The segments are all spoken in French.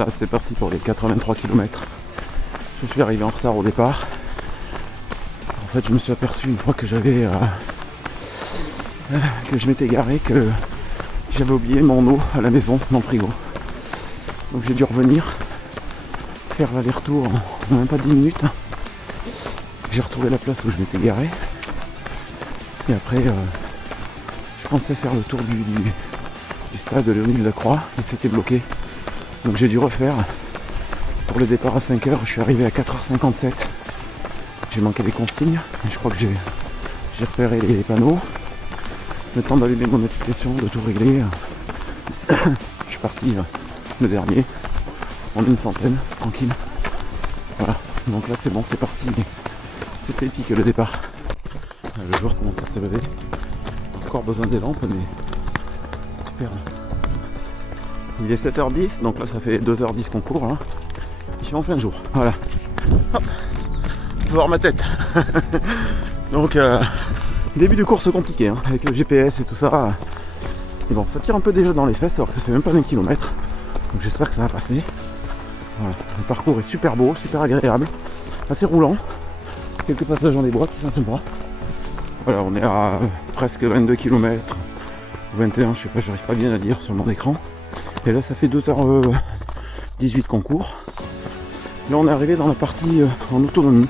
Voilà, c'est parti pour les 83 km. Je suis arrivé en retard au départ. En fait, je me suis aperçu une fois que je m'étais garé, que j'avais oublié mon eau à la maison, dans le frigo. Donc j'ai dû revenir, faire l'aller-retour en même pas 10 minutes. J'ai retrouvé la place où je m'étais garé. Et après, je pensais faire le tour du stade de Léonie de la Croix, et c'était bloqué. Donc j'ai dû refaire. Pour le départ à 5h, je suis arrivé à 4h57. J'ai manqué les consignes, mais je crois que j'ai repéré les panneaux. Le temps d'allumer mon application, de tout régler. Je suis parti le dernier, en une centaine, c'est tranquille. Voilà, donc là c'est bon, c'est parti. C'était épique le départ. Le jour commence à se lever. Encore besoin des lampes, mais super. Il est 7h10, donc là ça fait 2h10 qu'on court. Hein. Je suis en fin de jour, voilà. Hop, faut voir ma tête. Donc début de course compliqué, hein, avec le GPS et tout ça. Et bon, ça tire un peu déjà dans les fesses, alors que ça fait même pas 20 km. Donc j'espère que ça va passer. Voilà. Le parcours est super beau, super agréable, assez roulant. Quelques passages dans les bois qui sont sympas. Voilà, on est à presque 22 km. 21, je sais pas, j'arrive pas bien à dire sur mon écran. Et là ça fait 2h18 qu'on court. Là on est arrivé dans la partie en autonomie.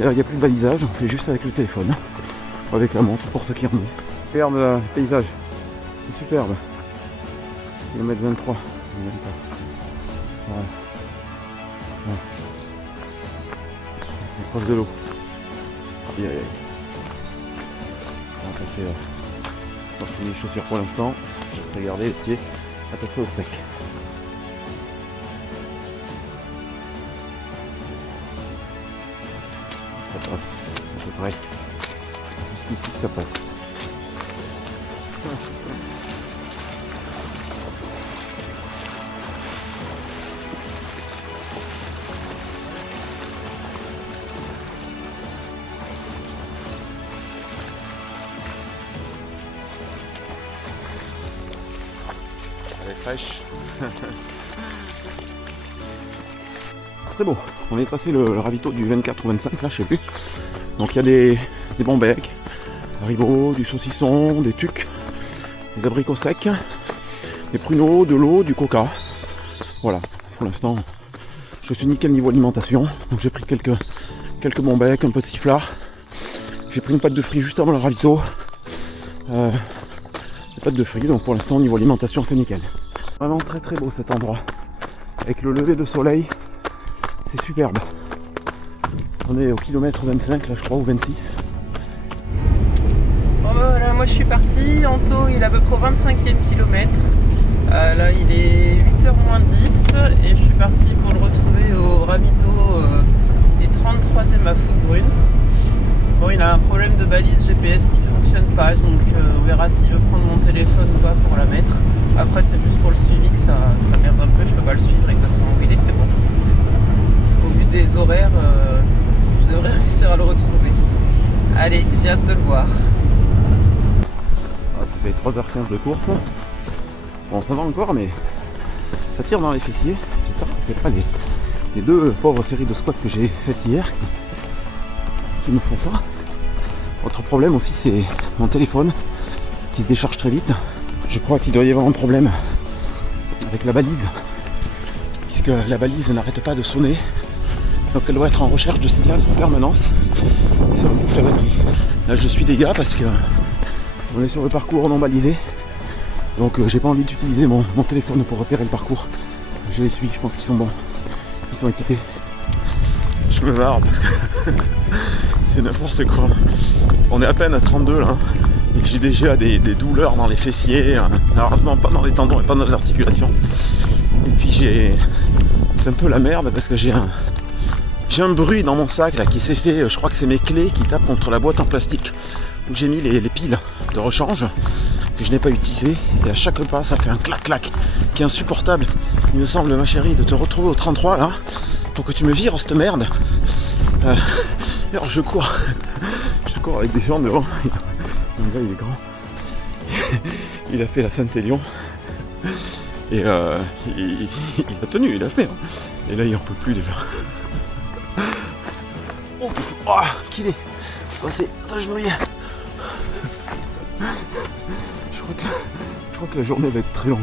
Et là il n'y a plus de balisage, on fait juste avec le téléphone. Avec la montre pour ceux qui remontent. Superbe paysage. C'est superbe. Kilomètre 23. Voilà. Voilà. On est proche de l'eau. Aïe aïe aïe. On va passer là. On va finir les chaussures pour l'instant. Je vais garder les pieds à peu près au sec. Ça passe à peu près. Jusqu'ici que ça passe. Elle est fraîche. C'est bon, on est passé le ravito du 24 ou 25 là, je sais plus. Donc il y a des bons becs, haribots, du saucisson, des tucs, des abricots secs, des pruneaux, de l'eau, du coca. Voilà, pour l'instant je suis nickel niveau alimentation. Donc j'ai pris quelques bons becs, un peu de sifflard. J'ai pris une pâte de fruits juste avant le ravito. Une pâte de fruits, donc pour l'instant niveau alimentation c'est nickel. Vraiment très très beau cet endroit. Avec le lever de soleil, c'est superbe. On est au kilomètre 25 là je crois, ou 26. Bon bah voilà, moi je suis parti, Anto il est à peu près au 25e kilomètre. Là il est 8h moins 10 et je suis parti pour le retrouver au ravito du 33e à Fouque-Brune. Bon, il a un problème de balise GPS qui fonctionne pas, donc on verra s'il veut prendre mon téléphone ou pas pour la mettre. Après c'est juste pour le suivi que ça merde un peu, je peux pas le suivre exactement où il est, mais bon. Au vu des horaires, je devrais réussir à le retrouver. Allez, j'ai hâte de le voir. Ah, ça fait 3h15 de course. Bon, ça va encore, mais ça tire dans les fessiers. J'espère que c'est pas les deux pauvres séries de squats que j'ai faites hier qui me font ça. Autre problème aussi, c'est mon téléphone qui se décharge très vite. Je crois qu'il doit y avoir un problème avec la balise, puisque la balise n'arrête pas de sonner. Donc elle doit être en recherche de signal en permanence. Et ça me bouffe la batterie. Là je suis des gars parce que on est sur le parcours non balisé. Donc j'ai pas envie d'utiliser mon téléphone pour repérer le parcours. Je les suis, je pense qu'ils sont bons. Ils sont équipés. Je me marre parce que c'est n'importe quoi. On est à peine à 32 là. Et j'ai déjà des douleurs dans les fessiers. Malheureusement pas dans les tendons et pas dans les articulations. Et puis c'est un peu la merde parce que j'ai un bruit dans mon sac là qui s'est fait, je crois que c'est mes clés qui tapent contre la boîte en plastique où j'ai mis les piles de rechange que je n'ai pas utilisées, et à chaque pas ça fait un clac-clac qui est insupportable. Il me semble, ma chérie, de te retrouver au 33 là pour que tu me vires cette merde. Alors je cours avec des gens devant. Le gars il est grand. Il a fait la Saint-Élion. Et il a tenu, il a fait. Hein. Et là il en peut plus déjà. Oh, qu'il est passé s'agenouiller. Je crois que la journée va être très longue.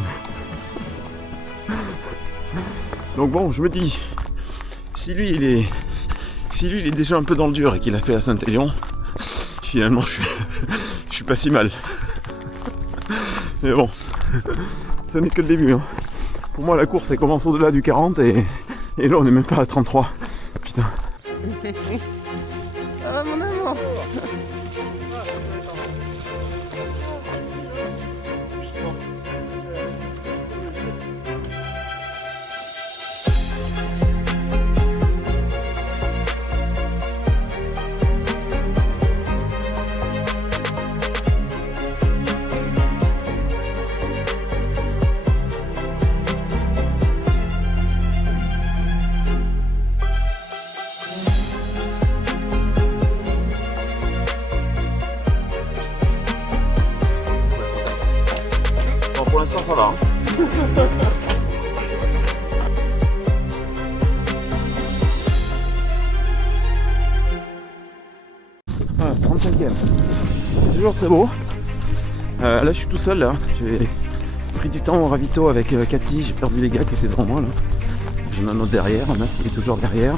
Donc bon, je me dis, si lui il est déjà un peu dans le dur et qu'il a fait la Saint-Élion, finalement je suis pas si mal. Mais bon, ça n'est que le début. Hein. Pour moi la course elle commence au-delà du 40 et là on n'est même pas à 33. Putain. Ça va mon amour. Pour l'instant ça va. Hein. 35e. C'est toujours très beau. Là je suis tout seul là. J'ai pris du temps au ravito avec Cathy, j'ai perdu les gars qui étaient devant moi là. J'en ai un autre derrière, Mas il est toujours derrière.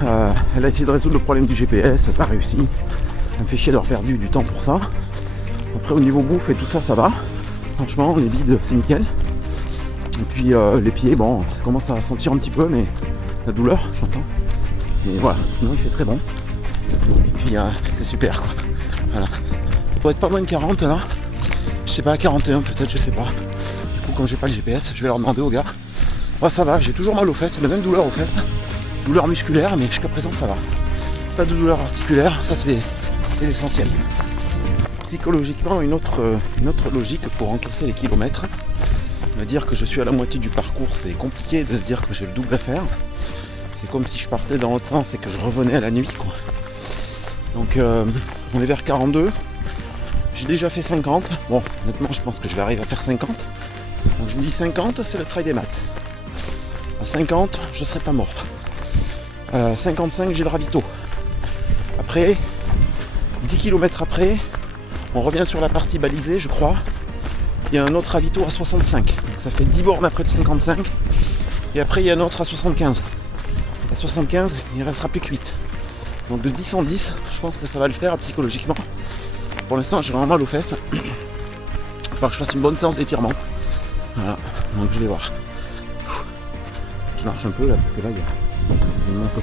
Elle a essayé de résoudre le problème du GPS, elle n'a pas réussi. Ça me fait chier d'avoir perdu du temps pour ça. Après au niveau bouffe et tout ça, ça va. Franchement, les bides, c'est nickel. Et puis les pieds, bon, ça commence à sentir un petit peu, mais la douleur, j'entends. Mais voilà, sinon il fait très bon. Et puis c'est super quoi. Voilà. Ça doit être pas moins de 40 là. Je sais pas, 41 peut-être, je sais pas. Du coup, comme j'ai pas le GPS, je vais leur demander aux gars. Oh, ça va, j'ai toujours mal aux fesses, c'est la même douleur aux fesses. Douleur musculaire, mais jusqu'à présent ça va. Pas de douleur articulaire, ça c'est l'essentiel. Psychologiquement, une autre logique pour encaisser les kilomètres. Me dire que je suis à la moitié du parcours, c'est compliqué de se dire que j'ai le double à faire. C'est comme si je partais dans l'autre sens et que je revenais à la nuit quoi. Donc on est vers 42. J'ai déjà fait 50. Bon, honnêtement, je pense que je vais arriver à faire 50. Donc je me dis 50, c'est le travail des maths. À 50, je serai pas mort. 55, j'ai le ravito. Après, 10 km après, on revient sur la partie balisée, je crois. Il y a un autre ravito à 65. Donc ça fait 10 bornes après le 55. Et après, il y a un autre à 75. À 75, il ne restera plus que 8. Donc de 10 en 10, je pense que ça va le faire psychologiquement. Pour l'instant, j'ai vraiment mal aux fesses. Il va falloir que je fasse une bonne séance d'étirement. Voilà, donc je vais voir. Je marche un peu là, parce que là, il y a une montée.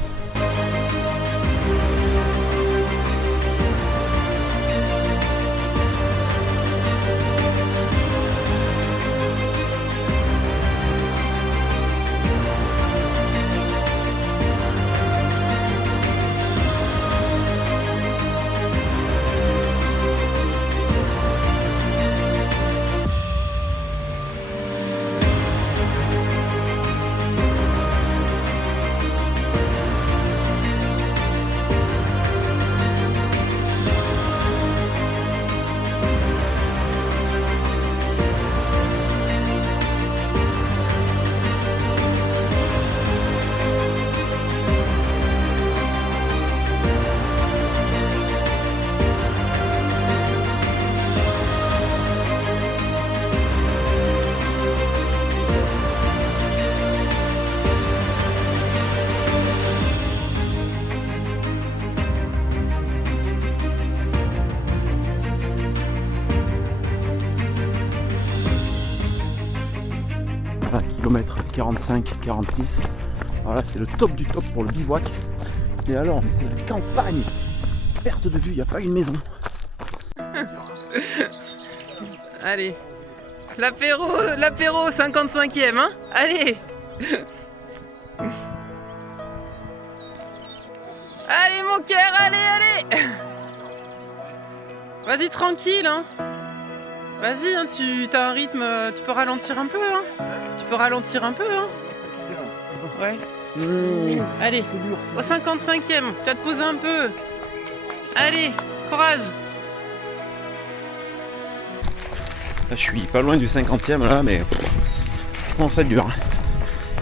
Kilomètre 45, 46. Voilà, c'est le top du top pour le bivouac. Et alors, mais c'est la campagne. Perte de vue, il n'y a pas une maison. Allez. L'apéro 55e, hein. Allez. Allez mon cœur, allez. Vas-y tranquille, hein. Vas-y, hein, tu as un rythme, tu peux ralentir un peu, hein. Tu peux ralentir un peu, hein. Ouais. Allez, au 55e, tu vas te poser un peu. Allez, courage. Là, je suis pas loin du 50e là, mais commence à être dur.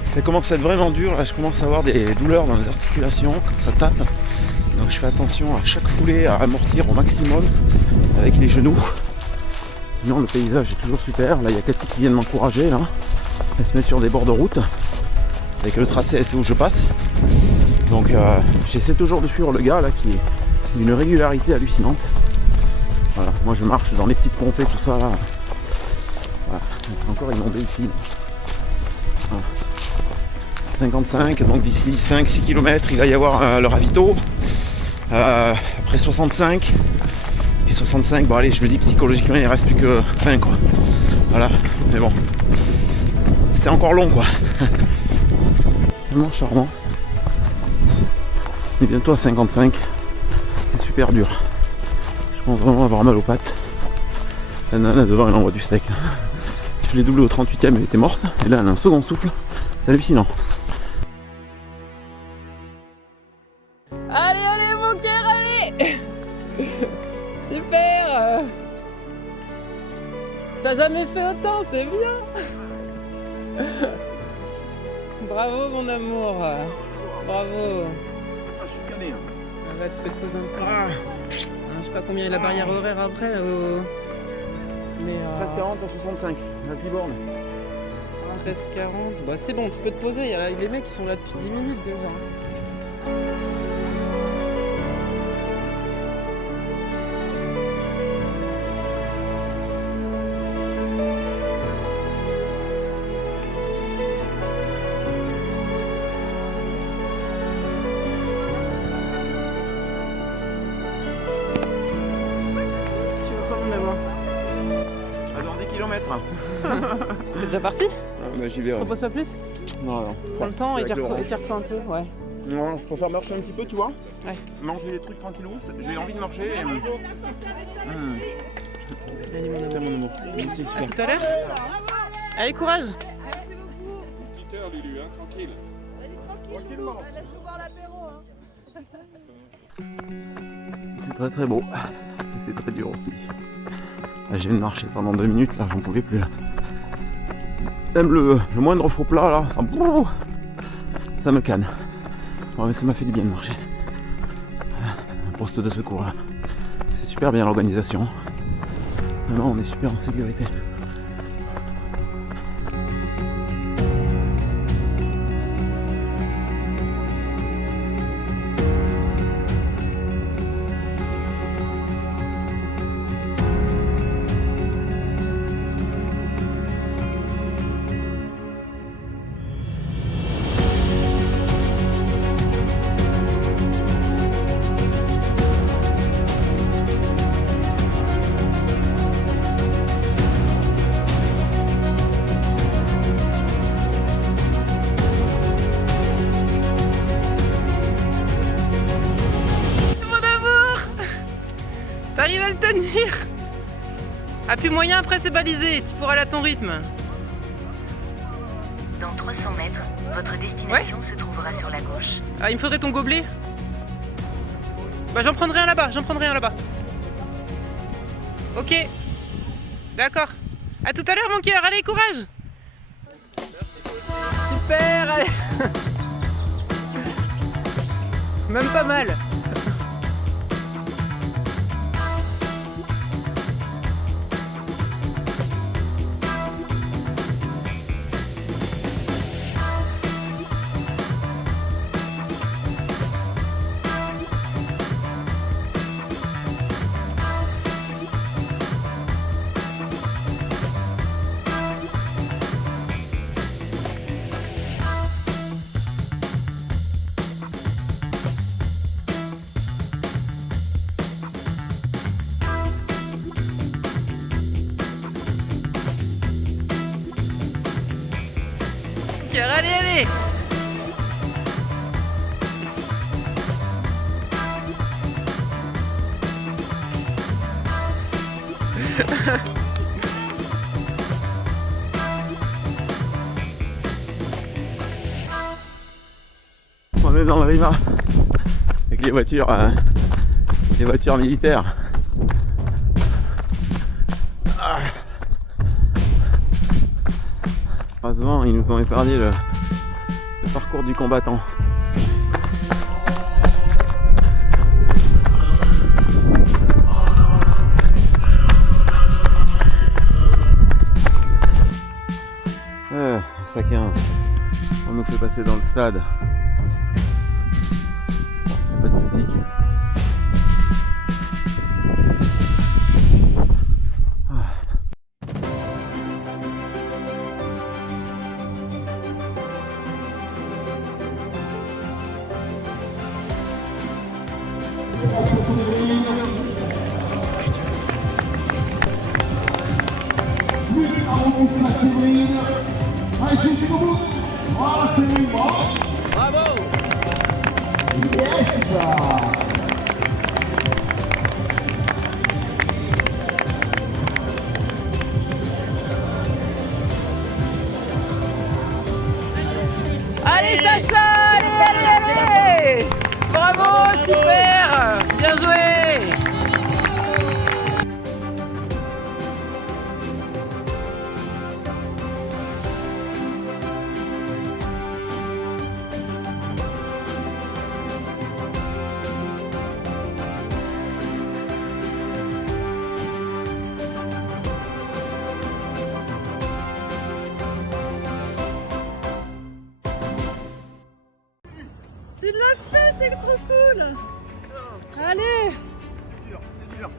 Ça commence à être vraiment dur. Là, je commence à avoir des douleurs dans les articulations quand ça tape. Donc je fais attention à chaque foulée, à amortir au maximum avec les genoux. Sinon le paysage est toujours super. Là il y a Cathy qui vient de m'encourager là. Elle se met sur des bords de route. Avec le tracé, c'est où je passe. Donc j'essaie toujours de suivre le gars là qui est d'une régularité hallucinante. Voilà, moi je marche dans les petites pompées, tout ça là. Voilà, encore inondé ici. Voilà. 55, donc d'ici 5-6 km il va y avoir le ravito. Après 65. Puis 65, bon allez, je me dis psychologiquement il ne reste plus que 20 quoi. Voilà, mais bon. C'est encore long quoi. Tellement charmant. On est bientôt à 55. C'est super dur. Je pense vraiment avoir mal aux pattes. La nana devant elle envoie du steak. Je l'ai doublé au 38e, elle était morte. Et là elle a un second souffle. C'est hallucinant. Allez, allez mon cœur, allez. Super. T'as jamais fait autant, c'est bien. Bravo mon amour. Bravo. Je suis cané. Là tu peux te poser un peu. Je sais pas combien est la barrière horaire après. Mais 13,40 à 65, la Liborne. 13,40. Bah c'est bon, tu peux te poser. Il y a les mecs qui sont là depuis 10 minutes déjà. Dans 10 km. T'es déjà parti? Bah, j'y vais. On propose pas plus? Non. Prends le temps et tire-toi un peu, ouais. Non, je préfère marcher un petit peu, tu vois. Ouais. Manger des trucs tranquillou. J'ai envie de marcher. Et... Allez mon amour. Mon amour. À C'est super. tout à l'heure. Allez, courage. Petite heure, Lulu, hein, tranquille. Vas-y, tranquillement. Laisse-nous boire l'apéro. C'est très très beau. C'est très dur aussi. Là, je viens de marcher pendant 2 minutes, là j'en pouvais plus. Là. Même le moindre faux plat là, ça me canne. Ouais, mais ça m'a fait du bien de marcher. Un poste de secours là. C'est super bien l'organisation. Vraiment on est super en sécurité. T'arrives à le tenir. A plus moyen, après c'est balisé, tu pourras aller à ton rythme. Dans 300 mètres, votre destination se trouvera sur la gauche. Ah, il me faudrait ton gobelet. Bah j'en prendrai un là-bas, Ok. D'accord. À tout à l'heure mon cœur, allez courage. Super, allez. Même pas mal. Allez, allez. On est dans le Rima avec les voitures militaires. Heureusement, ils nous ont épargné le parcours du combattant. Saquin, on nous fait passer dans le stade. Pas de public. Allez Sacha, allez. Bravo, super, bien joué. Tu l'as fait, c'est trop cool. Allez, C'est dur.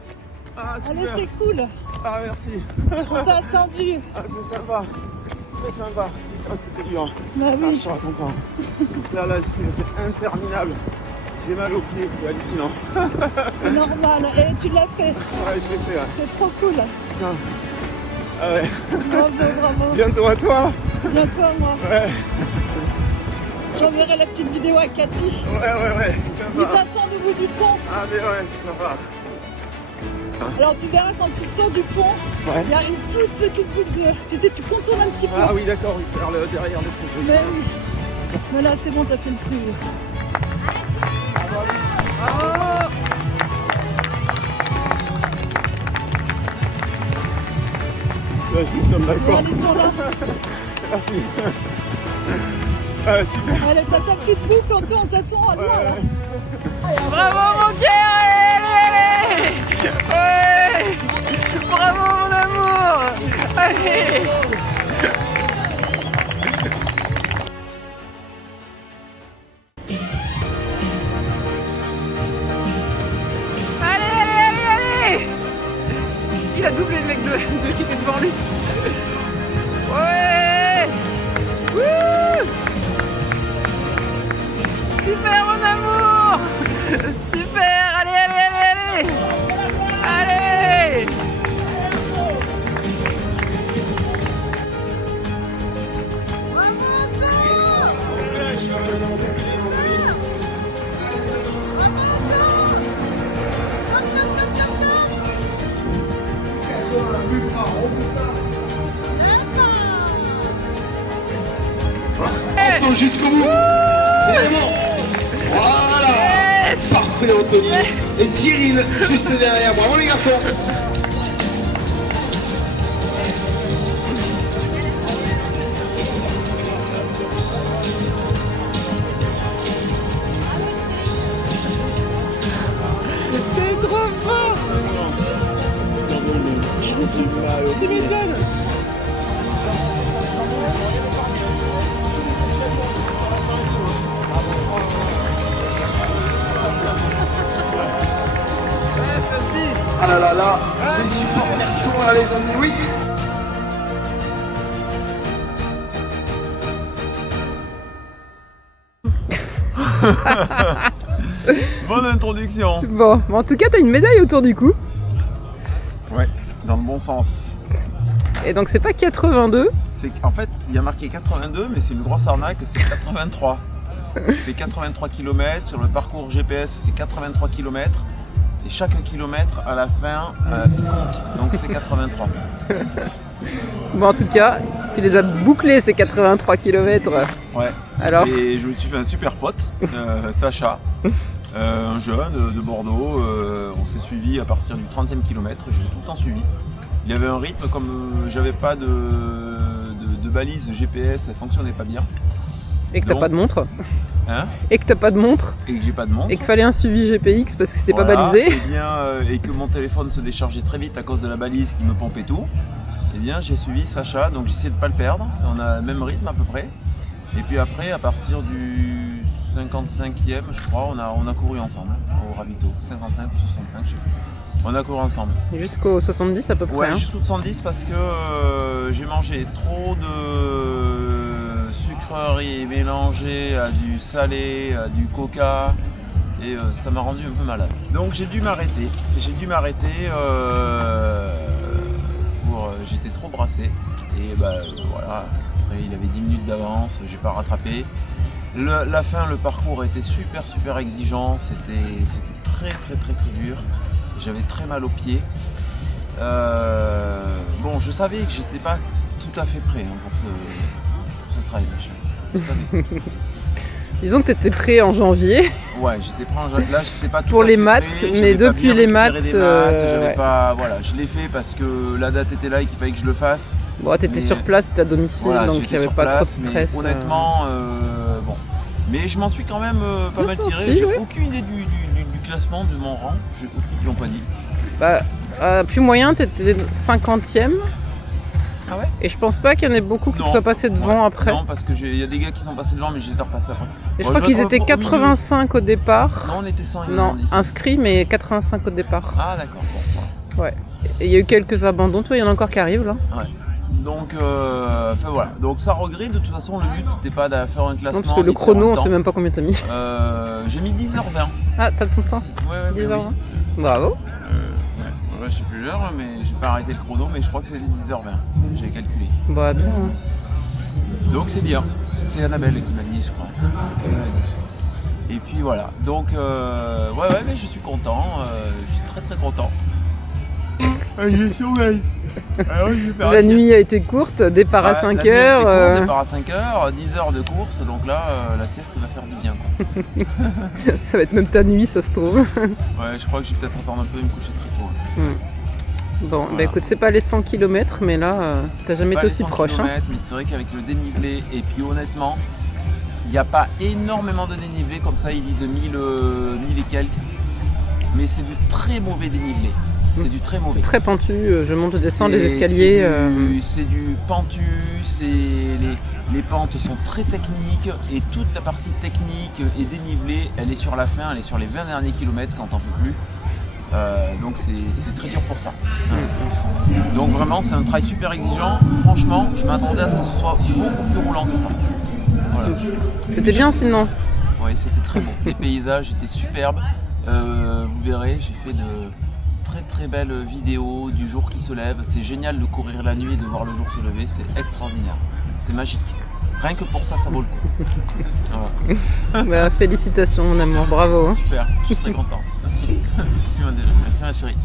Ah, allez, super. c'est cool. Ah, merci. On t'a attendu. Ah, c'est sympa. C'est sympa. Ah, c'était dur. Bah Ah, oui. je suis content. Là, c'est interminable. J'ai mal aux pieds, c'est hallucinant. C'est normal. Et tu l'as fait. Ouais, je l'ai fait, ouais. C'est trop cool. Putain. Ah ouais. Bravo, bravo. Bientôt à toi. Bientôt à moi. Ouais. J'enverrai la petite vidéo à Cathy. Ouais, c'est Il sympa. t'attend au bout du pont. Ah, mais ouais, c'est sympa. Alors tu verras quand tu sors du pont, Ouais. il y a une toute petite bulle de... Tu sais, tu contournes un petit peu. Ah oui, d'accord, oui, vers le derrière le truc. Mais oui. Mais là, c'est bon, t'as fait le coup. Bravo. Là, nous sommes Bon, d'accord. allez, ils sont là. Merci. Ah, super. Allez, t'as ta petite boucle, on t'attend. Allez, voilà. Bravo mon cœur, allez. Ouais. Bravo mon amour. Allez. Allez. Il a doublé le mec qui était devant lui. Ouais. Wouh. Super mon amour. Super, allez. Allez. Attends jusqu'au bout. C'est bon. Voilà. Yes. Parfait Anthony. Et Cyril juste derrière. Bravo les garçons. C'est trop fort. Tu m'étonnes. Ah là là là. Les supporters sont là les amis. Oui. Bonne introduction. Bon, en tout cas, t'as une médaille autour du cou. Ouais, dans le bon sens. Et donc, c'est pas 82. En fait, il y a marqué 82, mais c'est une grosse arnaque, c'est 83. C'est 83 km, sur le parcours GPS, c'est 83 km. Et chaque kilomètre, à la fin, il compte. Donc c'est 83. Bon, en tout cas, tu les as bouclés ces 83 km. Ouais. Alors Et je me suis fait un super pote, Sacha, un jeune de Bordeaux. On s'est suivi à partir du 30e kilomètre, j'ai tout le temps suivi. Il avait un rythme comme j'avais pas de de balise GPS, elle fonctionnait pas bien. Et que t'as Donc- pas de montre. Hein? Et que t'as pas de montre. Et que j'ai pas de montre. Et qu'il fallait un suivi GPX parce que c'était Voilà, pas balisé. Et, bien, et que mon téléphone se déchargeait très vite à cause de la balise qui me pompait tout. Et bien j'ai suivi Sacha, donc j'ai essayé de pas le perdre. On a le même rythme à peu près. Et puis après, à partir du 55e, je crois, on a couru ensemble au ravito. 55 ou 65, je sais plus. On a couru ensemble. Jusqu'au 70 à peu près. Ouais, hein. jusqu'au 110 parce que j'ai mangé trop de sucreries mélangées à du salé, à du coca et ça m'a rendu un peu malade. Donc j'ai dû m'arrêter. J'étais trop brassé et bah voilà. Après il avait 10 minutes d'avance, j'ai pas rattrapé. La fin, le parcours était super exigeant, c'était très dur. J'avais très mal aux pieds. Bon, je savais que j'étais pas tout à fait prêt hein, pour ce trail. Je savais. Disons que t'étais prêt en janvier. Ouais, j'étais prêt. Là, j'étais pas tout Pour à les fait maths, prêt, mais j'avais pas depuis bien les récupéré maths, des maths, j'avais ouais. pas. Voilà, je l'ai fait parce que la date était là et qu'il fallait que je le fasse. Bon, t'étais Mais- sur place, t'étais à domicile, Voilà, donc il j'étais n'y avait sur pas trop de place, stress. mais honnêtement, bon. Mais je m'en suis quand même pas Bien mal sorti, tiré. J'ai ouais. aucune idée du classement de mon rang. J'ai aucune, ils l'ont pas dit. Bah, plus moyen, t'étais 50e. Ah ouais? Et je pense pas qu'il y en ait beaucoup qui Non. te soient passés devant Ouais. après. Non, parce que il y a des gars qui sont passés devant, mais je les ai repassés après. Et je Ouais, crois je qu'ils dois étaient être au milieu. 85 au départ. Non, on était 100 ils Non, m'ont dit. inscrits, mais 85 au départ. Ah d'accord, bon, voilà. Ouais. Et il y a eu quelques abandons. Toi, il y en a encore qui arrivent là. Donc, enfin voilà. Donc ça regrette. De toute façon, le but c'était pas de faire un classement. Non, parce que le ni de faire chrono, un on temps. sait même pas combien t'as mis. J'ai mis 10h20. Ah, t'as ton temps. Ouais, mais 10h20. oui. Bravo. Ouais, je sais plus l'heure, mais j'ai pas arrêté le chrono, mais je crois que c'était 10h20. J'ai calculé. Bah, bien. hein. Donc c'est bien. C'est Annabelle qui m'a dit, je crois. Qu'elle m'a dit. Et puis voilà. Donc ouais, mais je suis content. Je suis très content. J'ai sommeil. La nuit a été courte, départ à 5 heures. Départ à 5 heures, 10 heures de course, donc là la sieste va faire du bien quoi. Ça va être même ta nuit, ça se trouve. Ouais, je crois que je vais peut-être attendre un peu et me coucher très tôt. Bon, Voilà. bah écoute, c'est pas les 100 km, mais là, t'as jamais Pas été les aussi 100 proche. Hein. kilomètres, mais c'est vrai qu'avec le dénivelé, et puis honnêtement, il n'y a pas énormément de dénivelé, comme ça ils disent 1000 et quelques, mais c'est du très mauvais dénivelé. C'est du très mauvais. Très pentu, je monte, descends les C'est- escaliers. C'est du pentu, les pentes sont très techniques et toute la partie technique et dénivelée, elle est sur la fin, elle est sur les 20 derniers kilomètres quand t'en peux plus. Donc c'est très dur pour ça. Donc vraiment c'est un trail super exigeant. Franchement, je m'attendais à ce que ce soit beaucoup plus roulant que ça. Voilà. C'était bien sinon. Oui, c'était très beau. Les paysages étaient superbes. Vous verrez, j'ai fait de très belles vidéos du jour qui se lève. C'est génial de courir la nuit et de voir le jour se lever. C'est extraordinaire. C'est magique. Rien que pour ça, ça vaut le coup. Voilà. Bah, félicitations mon amour, bravo. Hein. Super, je suis très content. Merci. Merci ma déjà. Merci ma chérie.